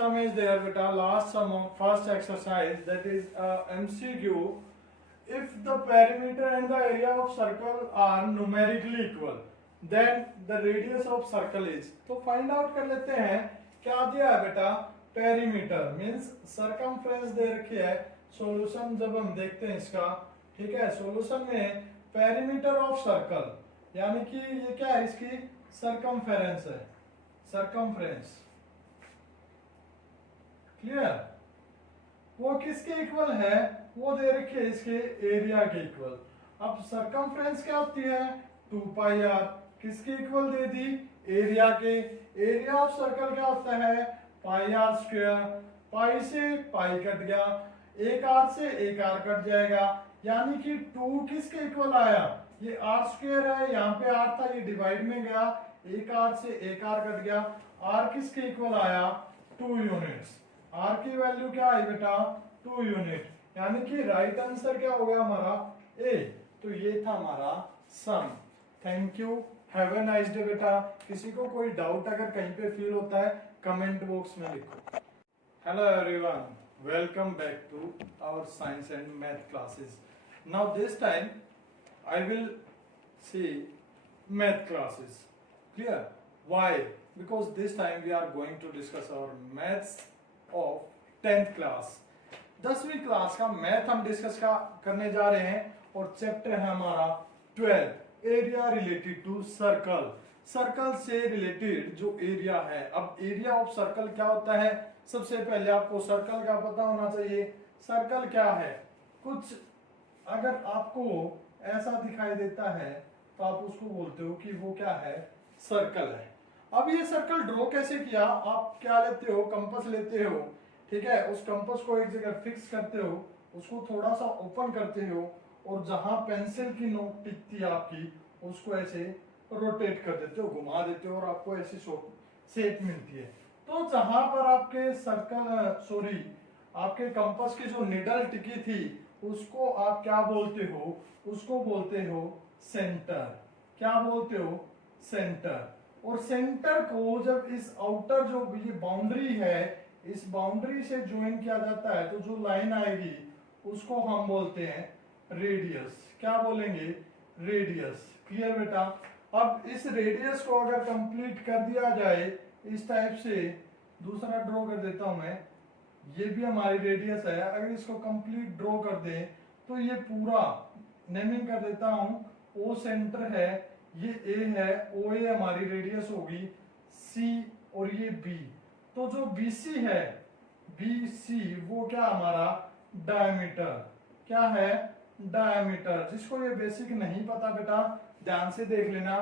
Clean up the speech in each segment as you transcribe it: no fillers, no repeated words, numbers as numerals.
sum is there beta, last sum of first exercise, that is MCQ. If the perimeter and the area of circle are numerically equal, then the radius of circle is. तो find out कर लेते हैं, क्या दिया है बेटा, perimeter means circumference दे रखी है। सॉल्यूशन जब हम देखते हैं इसका, ठीक है, सॉल्यूशन में पेरीमीटर ऑफ सर्कल यानी कि ये क्या है, इसकी सरकमफेरेंस है, सरकमफ्रेंस, क्लियर। वो किसके इक्वल है, वो दे रखी है इसके एरिया के इक्वल। अब सरकमफ्रेंस क्या होती है, 2 पाई आर, किसके इक्वल दे दी, एरिया के। एरिया ऑफ सर्कल क्या होता है, पाई आर स्क्वायर। पाई से पाई कट गया, एक आर से एक आर कट जाएगा, यानी कि 2 किसके इक्वल आया, ये आर स्क्वायर है, यहाँ पे आर था, ये डिवाइड में गया, एक आर से एक आर कट गया, आर किसके इक्वल आया, 2 यूनिट्स। आर की वैल्यू क्या आई बेटा, 2 यूनिट, यानी कि राइट आंसर क्या हो गया हमारा, ए। तो ये था हमारा sum. Thank you, have a nice day बेटा। किसी को कोई डाउट अगर कहीं पे फील होता है कमेंट बॉक्स में लिखो। Hello everyone, welcome back to our science and math classes. Now this time I will see math classes. Clear? Why? Because this time we are going to discuss our maths of 10th class. 10वीं class का math हम discuss करने जा रहे हैं और chapter है हमारा 12, area related to circle. Circle से रिलेटेड जो एरिया है। अब एरिया ऑफ सर्कल क्या होता है, सबसे पहले आपको सर्कल का पता होना चाहिए। सर्कल क्या है, कुछ अगर आपको ऐसा दिखाई देता है तो आप उसको बोलते हो कि वो क्या है, सर्कल है। अब ये सर्कल ड्रॉ कैसे किया, आप क्या लेते हो, कंपास लेते हो, ठीक है, उस कंपास को एक जगह फिक्स करते हो, उसको थोड़ा सा ओपन करते हो और जहां पेंसिल की नोक टिकती है आपकी, उसको ऐसे रोटेट कर देते हो, घुमा देते हो और आपको ऐसी शेप मिलती है। तो जहां पर आपके सर्कल आपके कंपास की जो निडल टिकी थी उसको आप क्या बोलते हो, उसको बोलते हो सेंटर। क्या बोलते हो, सेंटर। और सेंटर को जब इस आउटर जो ये बाउंड्री है, इस बाउंड्री से ज्वाइन किया जाता है तो जो लाइन आएगी उसको हम बोलते हैं रेडियस। क्या बोलेंगे, रेडियस। क्लियर बेटा। अब इस रेडियस को अगर कंप्लीट कर दिया जाए इस टाइप से, दूसरा ड्रॉ कर देता हूं मैं, ये भी हमारी रेडियस है। अगर इसको कंप्लीट ड्रॉ कर दें तो ये पूरा नेमिंग कर देता हूं, ओ सेंटर है, ये ए है, ओ ए हमारी रेडियस होगी, सी और ये बी। तो जो बीसी है, बीसी वो क्या हमारा डायमीटर, क्या है, डायमीटर। जिसको ये बेसिक नहीं पता बेटा ध्यान से देख लेना।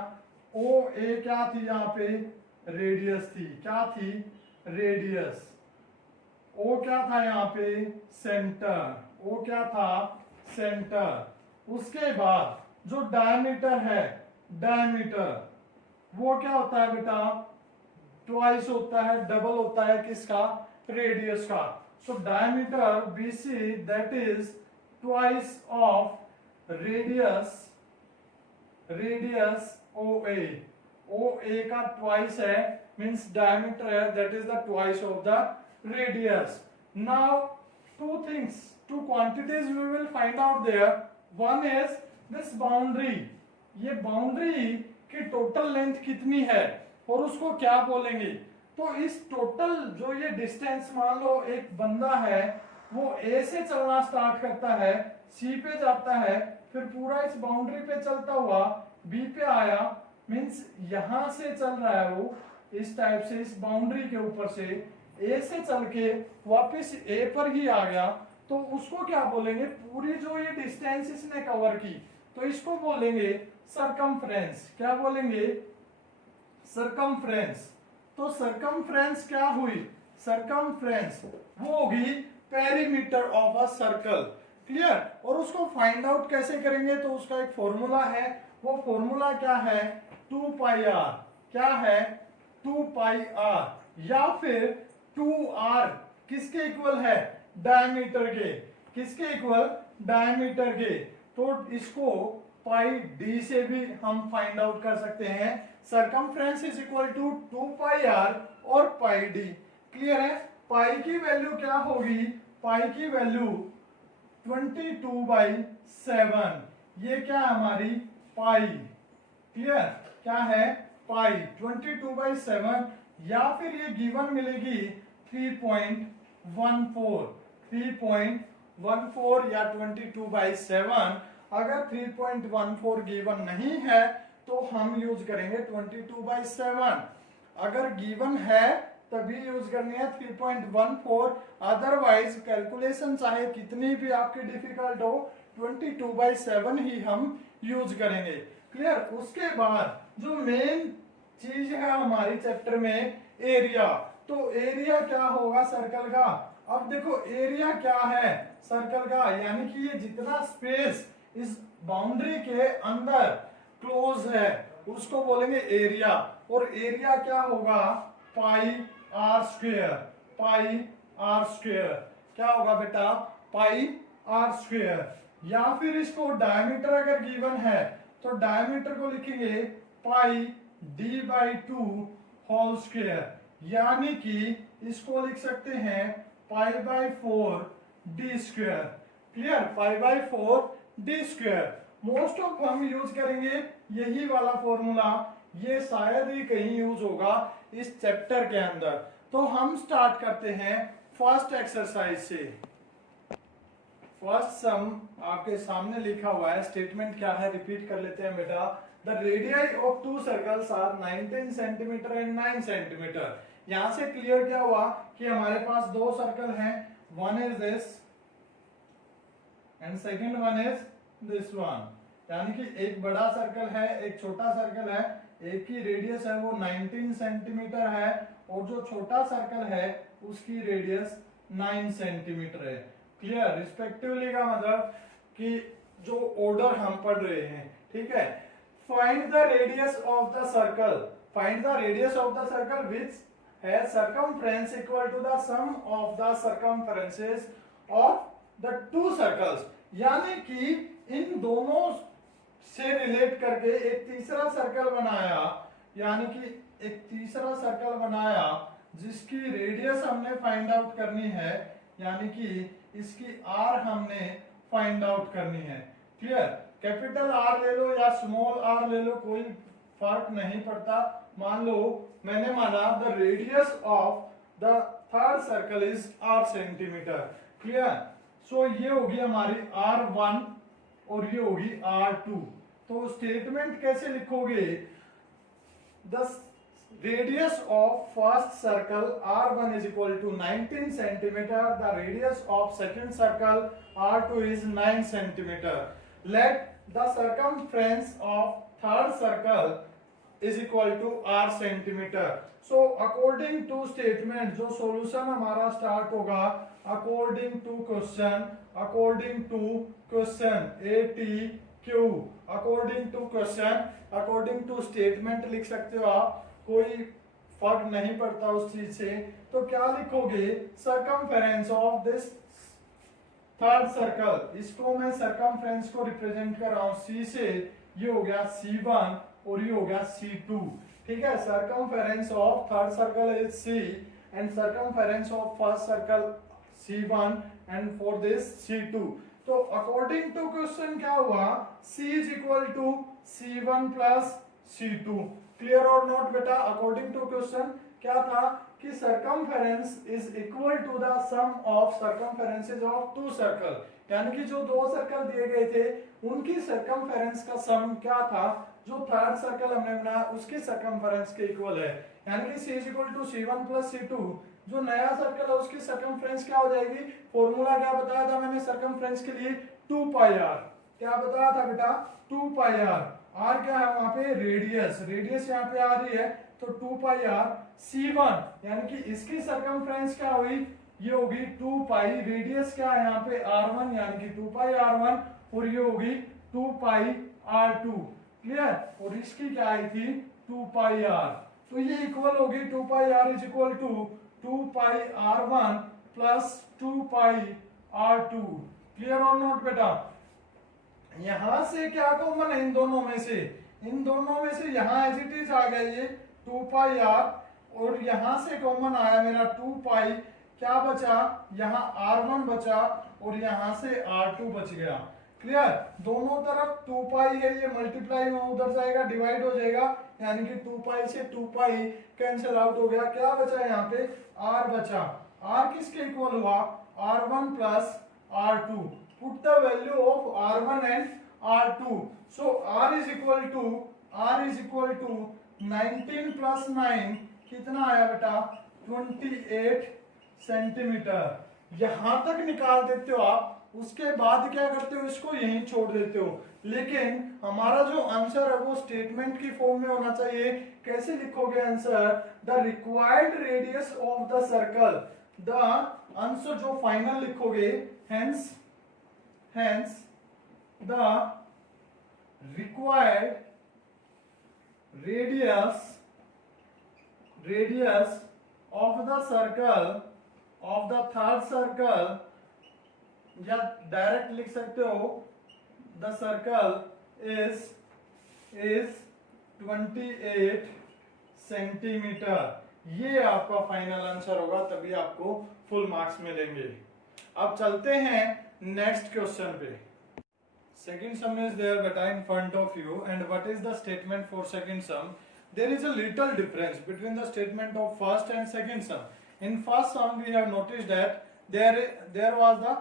ओ ए क्या थी, यहाँ पे रेडियस थी, क्या थी, रेडियस। ओ क्या था यहाँ पे, सेंटर। ओ क्या था, सेंटर। उसके बाद जो डायमीटर है, डायमीटर वो क्या होता है बेटा, ट्वाइस होता है, डबल होता है किसका, रेडियस का। So diameter BC that is twice of radius, radius O A. O A का ट्वाइस है, मींस डायमीटर है, that is the twice of the radius. Now two things, two quantities we will find out there. One is this boundary. ये boundary की total length कितनी है और उसको क्या बोलेंगे। तो इस टोटल जो ये डिस्टेंस, मान लो एक बंदा है वो ए से चलना स्टार्ट करता है, सी पे जाता है, फिर पूरा इस बाउंड्री पे चलता हुआ बी पे आया, मींस यहां से चल रहा है वो इस टाइप से, इस बाउंड्री के ऊपर से ए से चल के वापस ए पर ही आ गया, तो उसको क्या बोलेंगे, पूरी जो ये डिस्टेंस इसने कवर की तो इसको बोलेंगे सरकमफ्रेंस। क्या बोलेंगे, सरकमफ्रेंस। तो सरकमफ्रेंस क्या हुई, सरकमफ्रेंस वो होगी perimeter of a circle. Clear. और उसको फाइंड आउट कैसे करेंगे, तो उसका एक फॉर्मूला है, वो फॉर्मूला क्या है, 2 पाई आर। क्या है, 2 पाई आर, या फिर 2r किसके इक्वल है, डायमीटर के। किसके इक्वल, डायमीटर के। तो इसको पाई डी से भी हम फाइंड आउट कर सकते हैं। Circumference is equal to 2 pi r और पाई डी। क्लियर है। पाई की वैल्यू क्या होगी, पाई की वैल्यू 22/7, ये क्या है हमारी पाई, क्लियर, क्या है पाई 22/7, या फिर ये गिवन मिलेगी 3.14 या 22/7। अगर 3.14 गिवन नहीं है तो हम यूज करेंगे 22/7, अगर गिवन है तभी यूज करनी है 3.14, अदरवाइज कैलकुलेशन चाहे कितनी भी आपकी डिफिकल्ट हो 22/7 ही हम यूज करेंगे, क्लियर। उसके बाद जो मेन चीज है हमारी चैप्टर में एरिया, तो एरिया क्या होगा सर्कल का। अब देखो एरिया क्या है सर्कल का, यानी कि ये जितना स्पेस इस बाउंड्री के अंदर क्लोज है उसको बोलेंगे एरिया, और एरिया क्या होगा pi R square, pi R square, क्या होगा बेटा पाई आर स्क्वेयर। या फिर इसको डायमीटर अगर गिवन है तो डायमीटर को लिखेंगे पाई d/2 होल स्क्वेयर, यानी कि इसको लिख सकते हैं π/4 d square, clear, π/4 d square. Most of हम यूज करेंगे यही वाला फॉर्मूला, ये शायद ही कहीं यूज होगा इस चैप्टर के अंदर। तो हम स्टार्ट करते हैं फर्स्ट एक्सरसाइज से। फर्स्ट सम आपके सामने लिखा हुआ है, स्टेटमेंट क्या है रिपीट कर लेते हैं बेटा। The radii of two circles are 19 centimetre and 9 centimetre. यहां से क्लियर क्या हुआ कि हमारे पास दो सर्कल हैं, one is this and second one is this one, यानी कि एक बड़ा सर्कल है एक छोटा सर्कल है, एक की रेडियस है वो 19 सेंटीमीटर है और जो छोटा सर्कल है उसकी रेडियस 9 सेंटीमीटर है, क्लियर। रिस्पेक्टिवली का मतलब कि जो ऑर्डर हम पढ़ रहे हैं, ठीक है। Find the radius of the circle, find the radius of the circle which है circumference equal to the sum of the circumferences of the two circles, यानी कि इन दोनों से रिलेट करके एक तीसरा सर्कल बनाया, यानी कि एक तीसरा सर्कल बनाया जिसकी रेडियस हमने फाइंड आउट करनी है, यानी कि इसकी आर हमने फाइंड आउट करनी है, क्लियर। कैपिटल आर ले लो या स्मॉल आर ले लो, कोई फर्क नहीं पड़ता। मान लो मैंने माना the radius of the third circle is R centimeter, clear. So ये होगी हमारी R1 और ये होगी R2। तो स्टेटमेंट कैसे लिखोगे, the radius of first circle R1 is equal to 19 centimeter, the radius of second circle R2 is 9 centimeter. Let the circumference of third circle is equal to R centimeter. So according to statement जो solution हमारा start होगा according to question, according to question ATQ, according to question, according to statement लिख सकते हो आप, कोई फर्क नहीं पड़ता उस चीज से। तो क्या लिखोगे, circumference of this third circle, इसको मैं सर्कमफ्रेंस को रिप्रेजेंट कर रहा हूं C से, ये हो गया C1 और ये हो गया C2, ठीक है। Circumference of third circle is C and circumference of first circle C1 and for this C2। तो अकॉर्डिंग टू क्वेश्चन क्या हुआ, C is equal to C1 plus C2, clear और नॉट बेटा। अकॉर्डिंग टू क्वेश्चन क्या था कि circumference is equal to the sum of circumferences of two circle, यानी कि जो दो सर्कल दिए गए थे उनकी circumference का सम क्या था, जो थर्ड सर्कल हमने बनाया उसकी circumference के इक्वल है, यानी कि C is equal to C1 plus C2। जो नया सर्कल है उसकी circumference क्या हो जाएगी, फॉर्मूला क्या बताया था मैंने circumference के लिए 2πr, क्या बताया था बेटा 2πr। r क्या है वहां पे रेडियस, रेडियस यहाँ पे आ रही है तो 2πr C1, यानी कि इसकी सर्कमफ्रेंस क्या हुई, ये होगी 2π, रेडियस क्या है यहाँ पे R1 यानी कि 2πr1 और ये होगी 2πr2, क्लियर। और इसकी क्या आई थी 2πr, तो ये इक्वल होगी 2πr is equal to 2πr1 plus 2πr2, clear और नॉट बेटा। यहां से क्या कॉमन है इन दोनों में से, इन दोनों में से यहां एज इट इज आ गया ये 2πr और यहां से कॉमन आया मेरा 2π, क्या बचा, यहाँ R1 बचा और यहाँ से R2 बच गया। क्लियर, दोनों तरफ 2 पाई है, ये मल्टीप्लाई में उधर जाएगा, डिवाइड हो जाएगा, यानी कि 2 पाई से 2 पाई कैंसिल आउट हो गया। क्या बचा यहाँ पे, R बचा। R किसके इक्वल हुआ, R1 plus R2। Put the value of R1 and R2। So R is equal to 19 plus 9 कितना आया बेटा, 28 सेंटीमीटर। यहां तक निकाल देते हो आप, उसके बाद क्या करते हो, इसको यहीं छोड़ देते हो। लेकिन हमारा जो आंसर है वो स्टेटमेंट की फॉर्म में होना चाहिए। कैसे लिखोगे answer, the required radius of the circle, the answer जो फाइनल लिखोगे, hence the required radius of the circle of the third circle, या डायरेक्ट लिख सकते हो the circle is 28 सेंटीमीटर। ये आपका फाइनल आंसर होगा, तभी आपको फुल मार्क्स मिलेंगे। अब चलते हैं नेक्स्ट क्वेश्चन पे। Second sum is there beta in front of you, and what is the statement for second sum? There is a little difference between the statement of first and second sum. In first sum we have noticed that there was the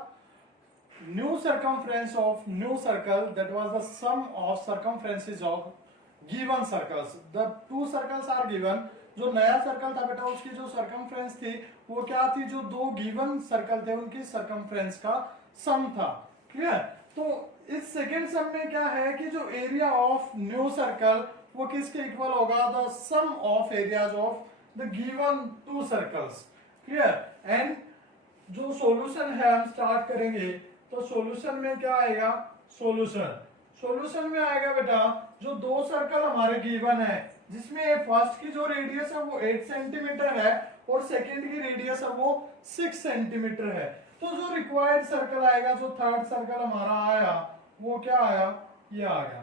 new circumference of new circle, that was the sum of circumferences of given circles. The two circles are given. जो नया circle था बेटा उसकी जो circumference थी वो क्या थी, जो दो गिवन सर्कल थे उनकी सर्कमफ्रेंस का सम था। क्लियर, तो इस सेकेंड सम में क्या है कि जो एरिया ऑफ न्यू सर्कल वो किसके इक्वल होगा, the sum of areas of the given two circles. Clear, and जो सॉल्यूशन है हम स्टार्ट करेंगे, तो सॉल्यूशन में क्या आएगा, सॉल्यूशन में आएगा बेटा जो दो सर्कल हमारे गिवन है, जिसमें फर्स्ट की जो रेडियस है वो 8 सेंटीमीटर है और सेकेंड की रेडियस है वो 6 सेंटीमीटर है। तो जो रिक्वायर्ड सर्कल आएगा, जो थर्ड सर्कल हमारा आया वो क्या आया, ये आ गया।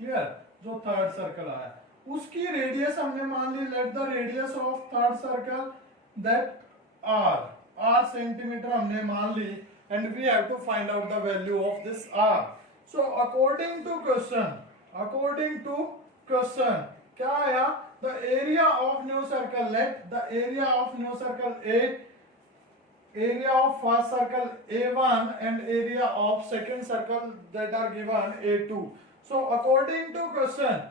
क्लियर, जो थर्ड सर्कल आया उसकी रेडियस हमने मान ली, let the radius of third circle that r centimeter हमने मान ली, and we have to find out the value of this r। So according to question क्या आया, the area of new circle, let the area of new circle A, area of first circle A1 and area of second circle that are given A2. So according to question,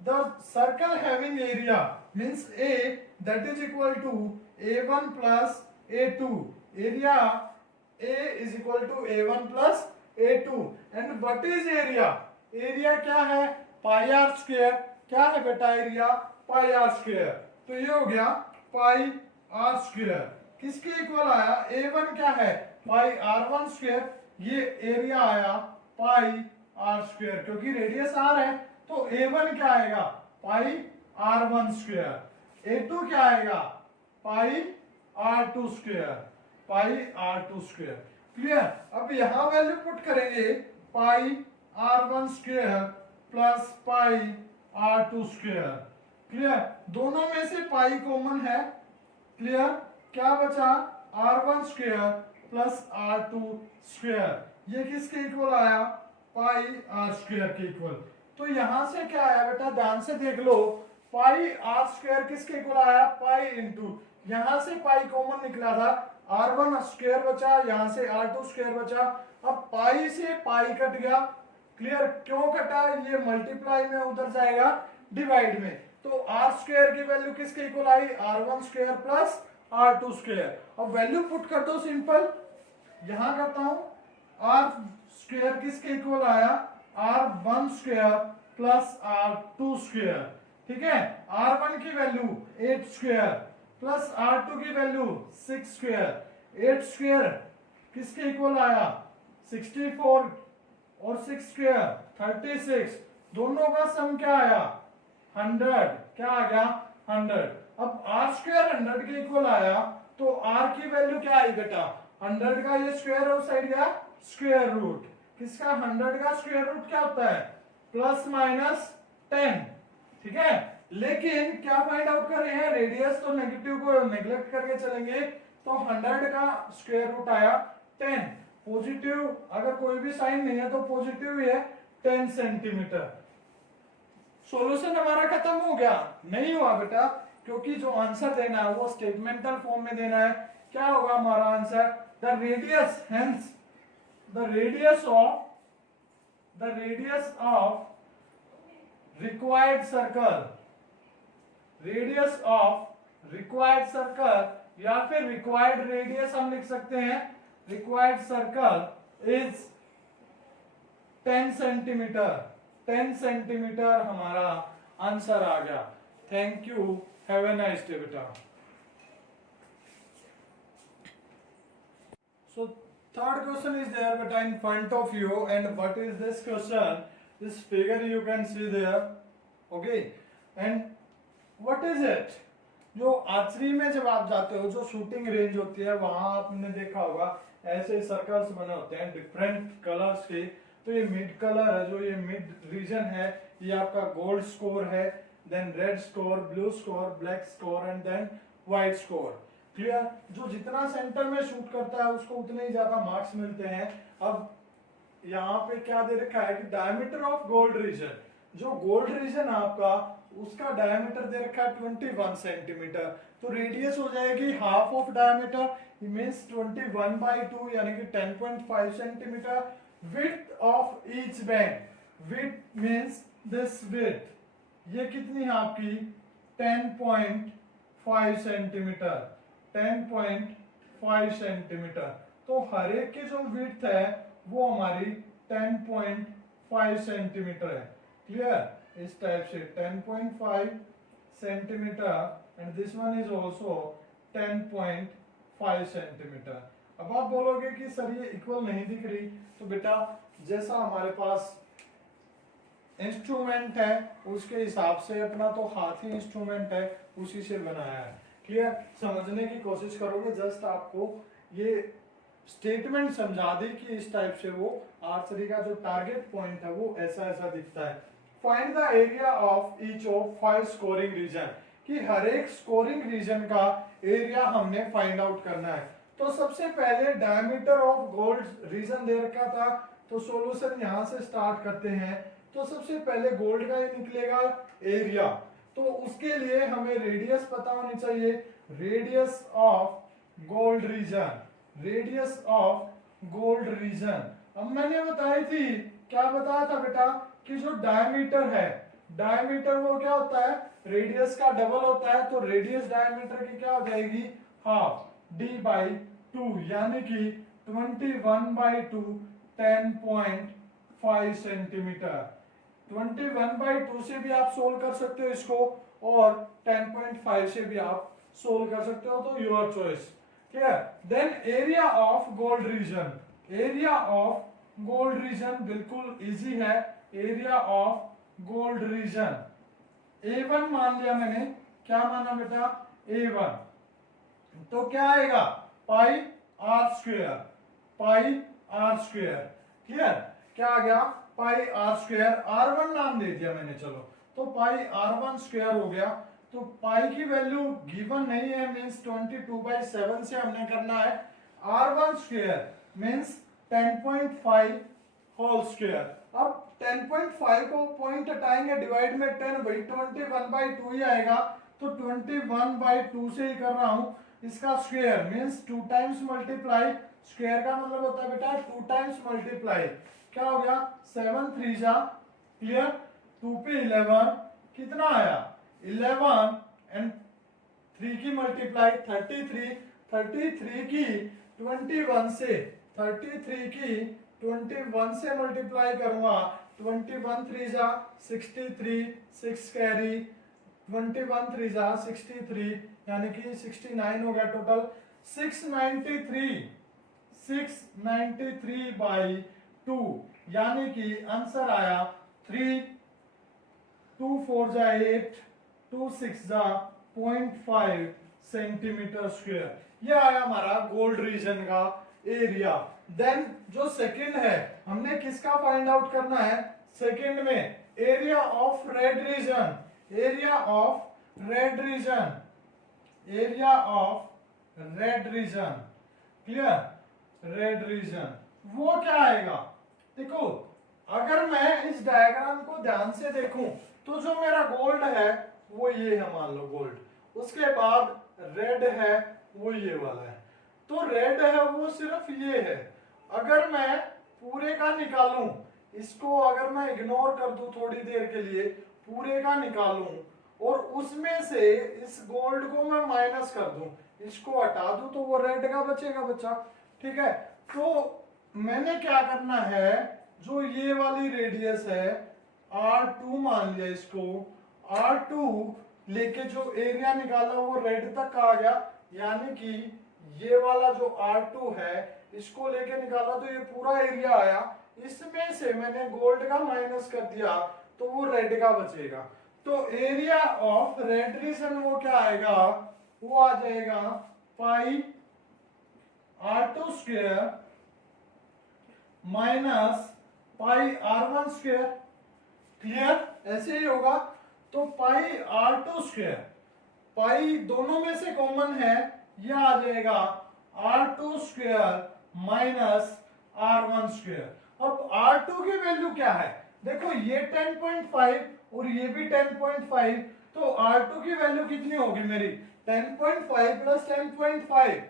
the circle having area means A, that is equal to A1 plus A2. Area A is equal to A1 plus A2. And what is area? Area क्या है, pi r square। क्या है बेटा area, pi r square। तो ये हो गया pi r square। किसके इक्वल आया, A1 क्या है, पाई R1 स्क्वायर, ये एरिया आया पाई R स्क्वायर, क्योंकि रेडियस R है तो A1 क्या आएगा, पाई R1 स्क्वायर। A2 क्या आएगा, पाई R2 स्क्वायर। क्लियर, अब यहां वैल्यू पुट करेंगे, पाई R1 square plus pi R2 square. Clear, दोनों में से पाई कॉमन है। क्लियर, क्या बचा, R1 square plus R2 square, ये किसके इक्वल आया, पाई R स्क्वायर के इक्वल। तो यहां से क्या आया बेटा, ध्यान से देख लो, पाई R स्क्वायर किसके इक्वल आया, पाई इंटू, यहां से पाई कॉमन निकला था, R1 स्क्वायर बचा, यहां से R2 स्क्वायर बचा। अब पाई से पाई कट गया। क्लियर, क्यों कटा, ये मल्टीप्लाई में उधर जाएगा डिवाइड में, तो R स्क्वायर की वैल्यू किसके इक्वल आई, R1 square plus R2 square. अब वैल्यू पुट कर दो सिंपल, यहां करता हूं, R स्क्वायर किसके इक्वल आया, R1 square plus R2 square. ठीक है, R1 की वैल्यू 8 स्क्वायर प्लस R2 की वैल्यू 6 स्क्वायर। 8 स्क्वायर किसके इक्वल आया, 64 और 6 स्क्वायर 36, दोनों का सम क्या आया, 100। क्या आ गया, 100। अब R स्क्वायर 100 के इक्वल आया, तो R की वैल्यू क्या आई बेटा, 100 का ये स्क्वायर और साइड गया स्क्वायर रूट। किसका, 100 का स्क्वायर रूट क्या होता है, प्लस माइनस 10। ठीक है, लेकिन क्या फाइंड आउट कर रहे हैं, रेडियस, तो नेगेटिव को नेग्लेक्ट करके चलेंगे, तो 100 का स्क्वायर रूट आया 10। पॉजिटिव अगर कोई भी साइन नहीं है तो पॉजिटिव ही है 10 सेंटीमीटर। सॉल्यूशन हमारा खत्म हो गया? नहीं हुआ बेटा, क्योंकि जो आंसर देना है वो स्टेटमेंटल फॉर्म में देना है। क्या होगा हमारा answer? The radius, hence the radius of required circle, radius of required circle या फिर रिक्वायर्ड रेडियस हम लिख सकते हैं, required circle is 10 centimetre. 10 centimetre हमारा आंसर आ गया। Thank you, have a nice day बेटा। So third question is there beta in front of you, and what is this question? This figure you can see there, okay, and what is it? जो archery में जब आप जाते हो, जो shooting range होती है, वहां आपने देखा होगा ऐसे सर्कल्स बने होते हैं डिफरेंट कलर्स के। तो ये मिड कलर है, जो ये मिड रीजन है, ये आपका गोल्ड स्कोर है, then red score, blue score, black score and then white score. Clear? जो जितना सेंटर में शूट करता है उसको उतने ही ज्यादा मार्क्स मिलते हैं। अब यहाँ पे क्या दे रखा है कि डायमीटर ऑफ गोल्ड रीजन, जो गोल्ड रीजन आपका उसका डायमीटर दे रखा है 21 सेंटीमीटर, तो रेडियस हो जाएगी हाफ ऑफ डायमीटर, मींस 21/2 यानी कि 10.5 centimetre. Width of each band, width means this width, ये कितनी है आपकी 10.5 सेंटीमीटर, 10.5 सेंटीमीटर। तो हर एक की जो विड्थ है वो हमारी 10.5 सेंटीमीटर है। क्लियर? इस टाइप से 10.5 centimetre and this one is also 10.5 centimetre. अब आप बोलोगे कि सर ये इक्वल नहीं दिख रही, तो बेटा जैसा हमारे पास इंस्ट्रूमेंट है उसके हिसाब से, अपना तो हाथ ही इंस्ट्रूमेंट है, उसी से बनाया है। क्लियर? समझने की कोशिश करोगे, जस्ट आपको ये स्टेटमेंट समझा दी कि इस टाइप से वो आर्चरी का जो टारगेट पॉइंट है वो ऐसा ऐसा दिखता है। Find the area of each of 5 scoring region, कि हर एक स्कोरिंग रीजन का एरिया हमने फाइंड आउट करना है। तो सबसे पहले डायमीटर ऑफ गोल्ड रीजन दे रखा था, तो सॉल्यूशन यहां से स्टार्ट करते हैं। तो सबसे पहले गोल्ड का ही निकलेगा एरिया, तो उसके लिए हमें रेडियस पता होनी चाहिए, radius of gold reason, radius of gold reason. अब मैंने बताई थी, क्या बताया था बेटा, कि जो डायमीटर है, डायमीटर वो क्या होता है, रेडियस का डबल होता है, तो रेडियस डायमीटर की क्या हो जाएगी हाफ d/2, यानी कि 21/2 10.5 सेंटीमीटर। 21/2 से भी आप सोल्व कर सकते हो इसको, और 10.5 से भी आप सोल्व कर सकते हो, तो your choice. Clear? Then area of gold region, area of gold region बिल्कुल इजी है। Area of gold region A1 मान लिया मैंने, क्या माना बेटा A1, तो क्या आएगा pi R square, pi R square. Clear? क्या आ गया पाई आर स्क्वायर, R1 नाम दे दिया मैंने, चलो तो पाई R1 स्क्वायर हो गया। तो पाई की वैल्यू गिवन नहीं है, मींस 22/7 से हमने करना है। R1 square means 10.5 whole square. अब 10.5 को पॉइंट हटाएंगे, डिवाइड में 10, वही 21/2 ही आएगा, तो 21/2 से ही कर रहा हूं। इसका square means 2 times multiply, square का मतलब होता है बेटा 2 टाइम्स मल्टीप्लाई। क्या हो गया 7 3 जा, क्लियर, 2 पे 11, कितना आया 11 एंड 3 की मल्टीप्लाई 33, 33 की 21 से, 33 की 21 से मल्टीप्लाई करूंगा, 21 3 जा 63, 6 कैरी, 21 3 जा 63, यानी कि 69 हो गया टोटल। 693/2, यानी कि आंसर आया 3, 2 4 जा 8, 2 6 जा 0.5 सेंटीमीटर स्क्वायर। यह आया हमारा गोल्ड रीजन का एरिया। देन जो सेकंड है, हमने किसका फाइंड आउट करना है, सेकंड में area of red region, area of red region, area of red region, clear, red region वो क्या आएगा? देखो अगर मैं इस डायग्राम को ध्यान से देखूं तो जो मेरा गोल्ड है वो ये है, मान लो गोल्ड, उसके बाद रेड है वो ये वाला है, तो रेड है वो सिर्फ ये है। अगर मैं पूरे का निकालूं, इसको अगर मैं इग्नोर कर दूं थोड़ी देर के लिए, पूरे का निकालूं और उसमें से इस गोल्ड को मैं माइनस कर दूं, इसको हटा दूं, तो वो रेड का बचेगा बच्चा, ठीक है। तो मैंने क्या करना है, जो ये वाली रेडियस है R2 मान लिया इसको, R2 लेके जो एरिया निकाला वो रेड तक आ गया, यानी कि ये वाला जो R2 है इसको लेके निकाला तो ये पूरा एरिया आया, इसमें से मैंने गोल्ड का माइनस कर दिया तो वो रेड का बचेगा। तो एरिया ऑफ रेड रीजन वो क्या आएगा, वो आ जाएगा पाई R2 square minus pi R1 square, clear, ऐसे ही होगा। तो पाई R2 स्क्वायर, पाई दोनों में से कॉमन है, यह आ जाएगा R2 square minus R1 square. अब R2 की वैल्यू क्या है, देखो ये 10.5 और ये भी 10.5, तो R2 की वैल्यू कितनी होगी मेरी 10.5 प्लस 10.5,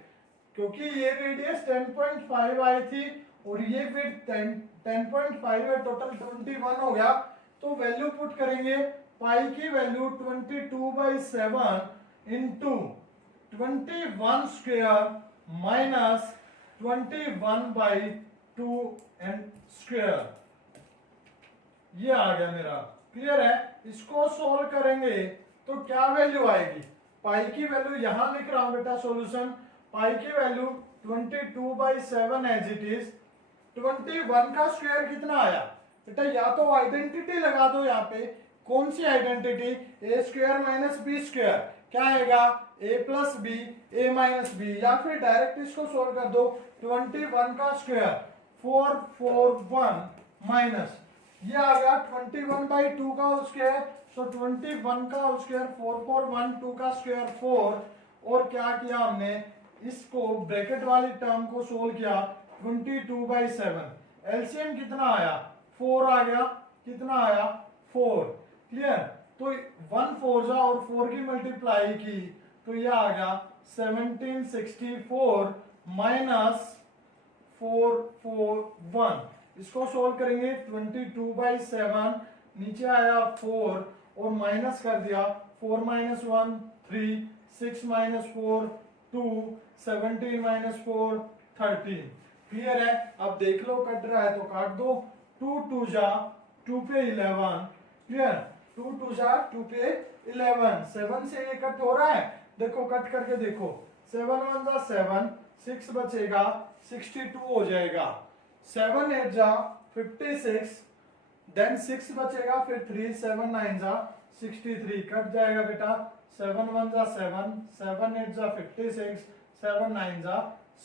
क्योंकि ये रेडियस 10.5 आई थी और ये फिर 10.5 है, टोटल 21 हो गया। तो वैल्यू पुट करेंगे, पाई की value 22/7 into 21 square minus 21/2 and square, ये आ गया मेरा, क्लियर है। इसको सोल्व करेंगे तो क्या वैल्यू आएगी, पाई की वैल्यू यहां लिख रहा हूं बेटा सॉल्यूशन, पाई की वैल्यू 22/7 एज इट इज, 21 का स्क्वायर कितना आया बेटा, या तो आइडेंटिटी लगा दो यहाँ पे, कौन सी आइडेंटिटी, ए स्क्वायर माइनस बी स्क्वायर, क्या आएगा ए प्लस बी ए माइनस बी, या फिर डायरेक्ट इसको सोल्व कर दो, 21 का स्क्वायर 441 माइनस ये आ गया 21/2 का होल स्क्वायर, सो 21 का होल स्क्वायर 441, 2 का स्क्वायर 4, और क्या किया हमने, इसको ब्रैकेट वाली टर्म को सोल्व किया 22/7, एलसीएम कितना आया 4 आ गया, कितना आया 4, क्लियर। तो 1 4 जा और 4 की मल्टीप्लाई की तो ये आ गया 1764 माइनस 441, इसको सोल्व करेंगे 22/7, नीचे आया 4 और माइनस कर दिया, 4 - 1 3, 6 - 4 2, 17 - 4 13, क्लियर है। अब देख लो कट रहा है तो काट दो, 2 2 जा 2 पे 11, क्लियर, 2 2 जा 2 पे 11, 7 से ये कट हो रहा है, देखो कट करके देखो, 7 1 जा 7, 6 बचेगा 62 हो जाएगा, 7 8 जा 56, देन 6 बचेगा, फिर 3 7 9 जा 63, कट जाएगा बेटा, 7 1 जा 7, 7 8 जा 56, 7 9 जा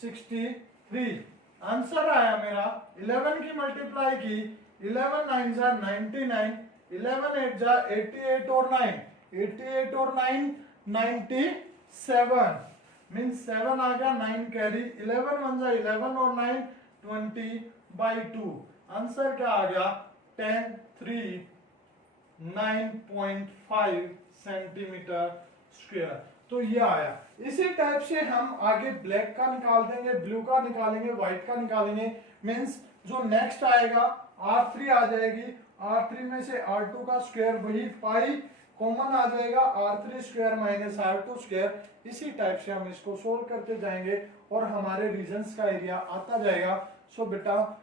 63, आंसर आया मेरा 11 की मल्टीप्लाई की, 11 9 जा 99, 11 8 जा 88 और 9, 88 और 9 97, मीन्स 7 आ गया 9 कैरी, 11 1 जा 11 और 9 20/2, आंसर क्या आ गया 10 3 9.5 सेंटीमीटर स्क्वायर, तो ये आया। इसी टाइप से हम आगे ब्लैक का निकाल देंगे, ब्लू का निकालेंगे, व्हाइट का निकालेंगे, मीन्स जो नेक्स्ट आएगा R3 आ जाएगी, R3 में से R2 का स्क्वायर वही पाई कॉमन आ जाएगा, R3 square minus R2 square, इसी टाइप से हम इसको सोल्व करते जाएंगे और हमारे रीजन्स का एरिया आता जाएगा। सो बेटा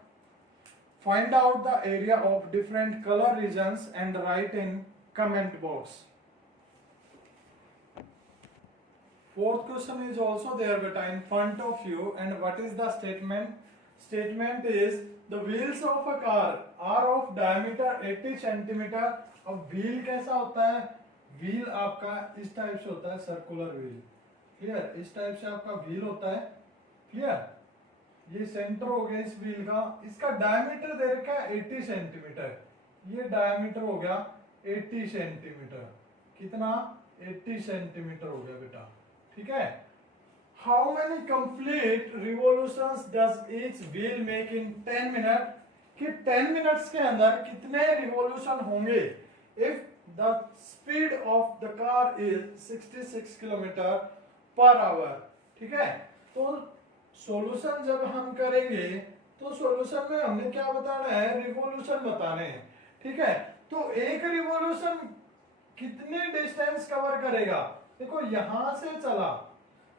find out the area of different color regions and write in comment box. Fourth question is also there beta in front of you, and what is the statement? Statement is the wheels of a car are of diameter 80 centimeter. अब wheel कैसा होता है, wheel आपका इस type से होता है, circular wheel, clear, इस टाइप से आपका wheel होता है, क्लियर, ये सेंटर हो गया इस व्हील का, इसका डायमीटर दे रखा है 80 सेंटीमीटर, ये डायमीटर हो गया 80 सेंटीमीटर, कितना 80 सेंटीमीटर हो गया बेटा, ठीक है। How many complete revolutions does each wheel make in 10 minute, कि 10 मिनट्स के अंदर कितने रिवॉल्यूशन होंगे if the speed of the car is 66 kilometre per hour. ठीक है, तो सॉल्यूशन जब हम करेंगे तो सॉल्यूशन में हमने क्या बताना है, रिवॉल्यूशन बताने हैं। ठीक है, तो एक रिवॉल्यूशन कितने डिस्टेंस कवर करेगा, देखो यहां से चला,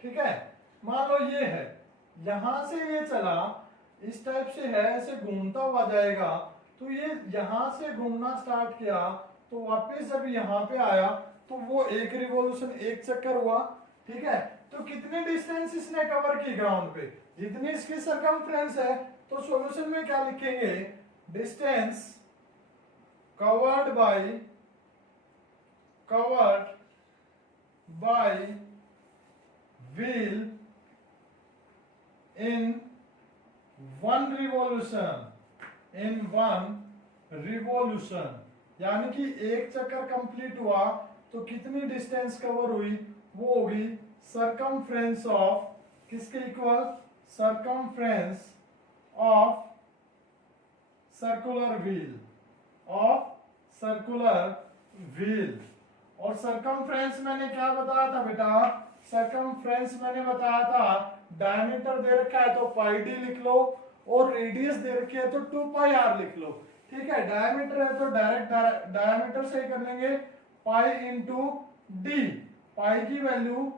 ठीक है, मान लो ये है, यहां से ये चला, इस टाइप से है, ऐसे घूमता हुआ जाएगा, तो ये यहां से घूमना स्टार्ट किया, तो वापस जब यहाँ पे आया तो वो एक रिवॉल्यूशन, एक चक्कर हुआ। ठीक है, तो कितने डिस्टेंस इसने कवर की ग्राउंड पे, जितनी इसकी सरकमफ्रेंस है, तो सॉल्यूशन में क्या लिखेंगे, distance covered by wheel in one revolution, यानी कि एक चक्कर कंप्लीट हुआ तो कितनी डिस्टेंस कवर हुई, वो होगी सरकमफ्रेंस ऑफ, किसके equal, circumference of circular wheel. और सरकमफ्रेंस मैंने क्या बताया था बेटा, सरकमफ्रेंस मैंने बताया था डायमीटर दे रखा है तो पाई डी लिख लो, और रेडियस दे रखी है तो 2 पाई आर लिख लो। ठीक है, डायमीटर है तो डायरेक्ट डायमीटर से कर लेंगे, पाई इंटू डी, पाई की वैल्यू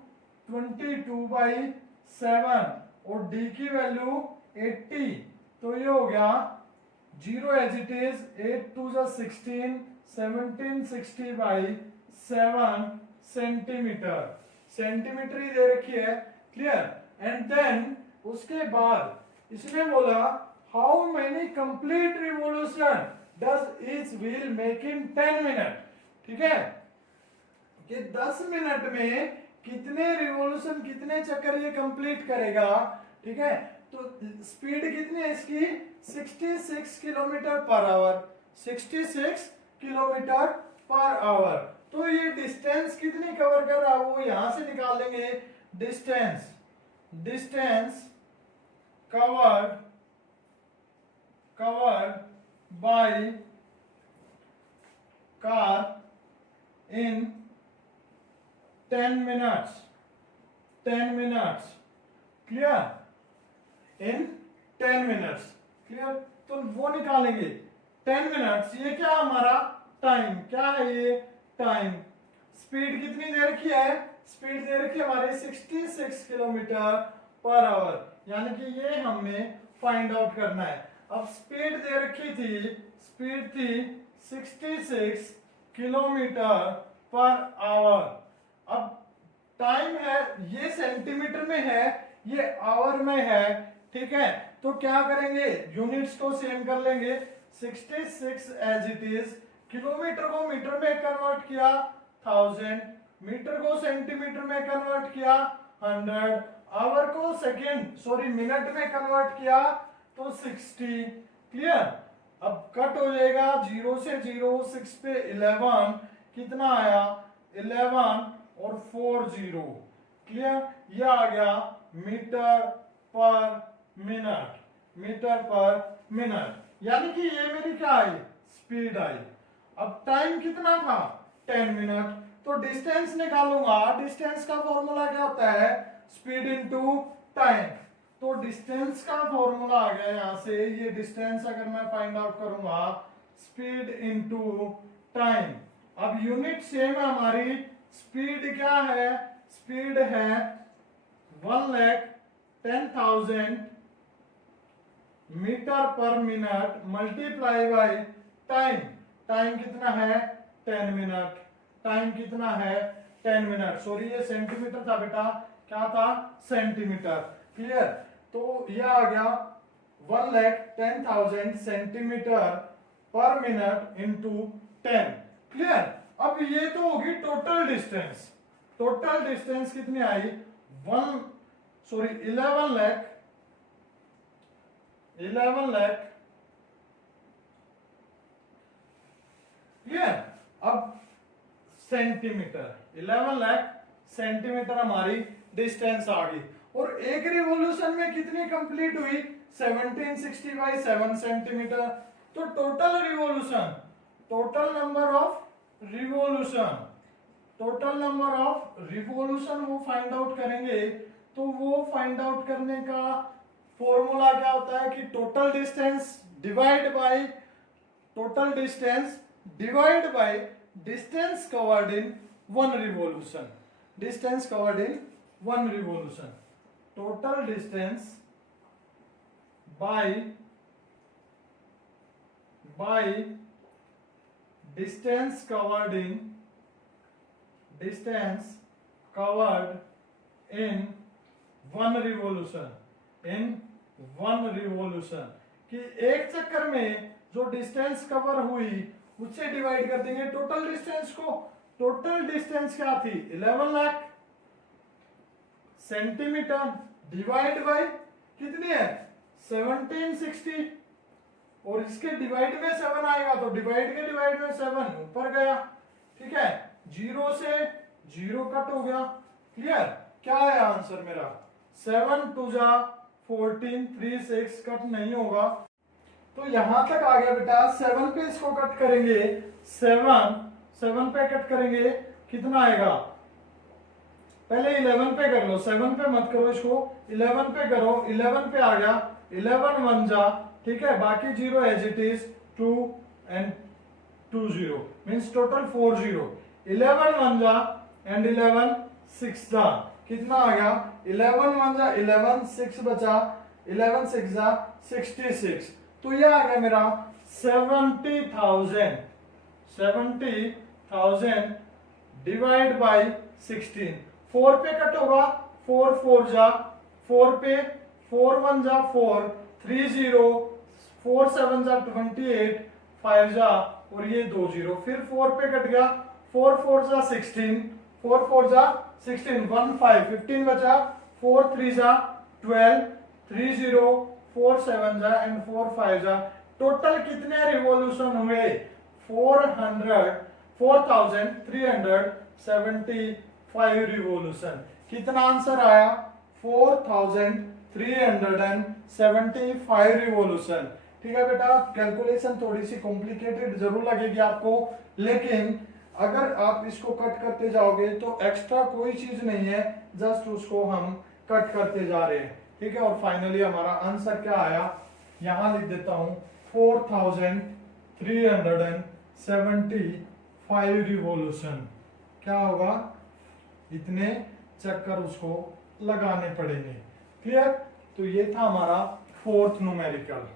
22/7 और डी की वैल्यू 80, तो ये हो गया 0 as it is, 8 2 16, 1760/7 centimeter, centimeter ही दे रखी है। क्लियर, एंड देन उसके बाद इसने बोला how many complete revolution does each wheel make in 10 minute. ठीक है, कि 10 मिनट में कितने रिवॉल्यूशन, कितने चक्कर ये कंप्लीट करेगा। ठीक है, तो स्पीड कितनी है इसकी, 66 kilometre per hour, 66 kilometre per hour. तो ये डिस्टेंस कितनी कवर कर रहा है, वो यहां से निकाल लेंगे, distance covered by car in 10 minutes, clear, in 10 minutes, clear, तो वो निकालेंगे 10 मिनट्स, ये क्या हमारा टाइम, क्या है ये टाइम, स्पीड कितनी दे रखी है, स्पीड दे रखी है हमारी 66 किलोमीटर पर आवर, यानी कि ये हमने फाइंड आउट करना है। अब स्पीड दे रखी थी, स्पीड थी 66 किलोमीटर पर आवर, अब टाइम है, ये सेंटीमीटर में है, ये आवर में है। ठीक है, तो क्या करेंगे, यूनिट्स को सेम कर लेंगे, 66 एज इट इज, किलोमीटर को मीटर में कन्वर्ट किया 1000, मीटर को सेंटीमीटर में कन्वर्ट किया 100, आवर को मिनट में कन्वर्ट किया तो 60। क्लियर, अब कट हो जाएगा, 0 से 0, 6 पे 11, कितना आया 11 और 4 0। क्लियर, ये आ गया मीटर पर मिनट, यानी कि ये मेरी क्या आई, स्पीड आई। अब टाइम कितना था, 10 मिनट, तो डिस्टेंस निकालूंगा, डिस्टेंस का फॉर्मूला क्या होता है, स्पीड इनटू टाइम, तो डिस्टेंस का फॉर्मूला आ गया यहां से, ये डिस्टेंस अगर मैं फाइंड आउट करूंगा, स्पीड इनटू टाइम। अब यूनिट सेम है हमारी, स्पीड क्या है, स्पीड है 1,10,000 metre per minute multiply by time, time कितना है 10 मिनट, टाइम कितना है 10 मिनट, सॉरी ये सेंटीमीटर था बेटा, क्या था सेंटीमीटर। क्लियर, तो ये आ गया 1,10,000 सेंटीमीटर पर मिनट इंटू 10। क्लियर, अब ये तो होगी टोटल डिस्टेंस, टोटल डिस्टेंस कितनी आई 11 लाख। क्लियर, अब सेंटीमीटर, 11 लाख सेंटीमीटर हमारी डिस्टेंस आ गई, और एक रिवॉल्यूशन में कितनी कंप्लीट हुई 1760 बाई 7 सेंटीमीटर। तो total revolution, total number of revolution वो फाइंड आउट करेंगे। तो वो फाइंड आउट करने का फॉर्मूला क्या होता है कि total distance divide by distance covered in one revolution. Distance covered in one revolution, total distance by distance covered in one revolution, कि एक चक्कर में जो डिस्टेंस कवर हुई उससे डिवाइड कर देंगे टोटल डिस्टेंस को। टोटल डिस्टेंस क्या थी 11 लाख सेंटीमीटर, डिवाइड बाय कितनी है 1760, और इसके डिवाइड में 7 आएगा तो डिवाइड में 7 ऊपर गया, ठीक है, 0 से 0 कट हो गया। क्लियर? क्या है आंसर मेरा 7 2 जा 14, 3 6 कट नहीं होगा। तो यहां तक आ गया बेटा। 7 पे इसको कट करेंगे, 7 पे कट करेंगे कितना आएगा, पहले 11 पे कर लो, 7 पे मत करो इसको, 11 पे करो, 11 पे आ गया, 11 1 जा, ठीक है, बाकी 0 as it is, 2 and 2 0 means total 4 0, 11 1 जा एंड 11 6 जा, कितना आ गया 11 1 जा 11, 6 बचा, 11 6 जा 66। तो ये आ गया मेरा 70,000 डिवाइड बाय 16। 4 पे कट होगा, 4 4 जा 4 पे, 4 1 जा 4, 3 0, 4 7 जा 28, 5 जा और ये 2 0, फिर 4 पे कट गया, 4 4 जा 16, 4 4 जा 16, 1 5, 15 बचा, 4 3 जा 12, 3 0, 4 7 जा एंड 4 5 जा। टोटल कितने रिवॉल्यूशन हुए 4,375 रिवॉल्यूशन। कितना आंसर आया 4,375 रिवॉल्यूशन। ठीक है बेटा, कैलकुलेशन थोड़ी सी कॉम्प्लिकेटेड जरूर लगेगी आपको, लेकिन अगर आप इसको कट करते जाओगे तो एक्स्ट्रा कोई चीज नहीं है, जस्ट उसको हम कट करते जा रहे हैं। ठीक है, और फाइनली हमारा आंसर क्या आया, यहां लिख देता हूं 4,375 रिवॉल्यूशन। क्या होगा, इतने चक्कर उसको लगाने पड़ेंगे। क्लियर? तो ये था हमारा 4th न्यूमेरिकल।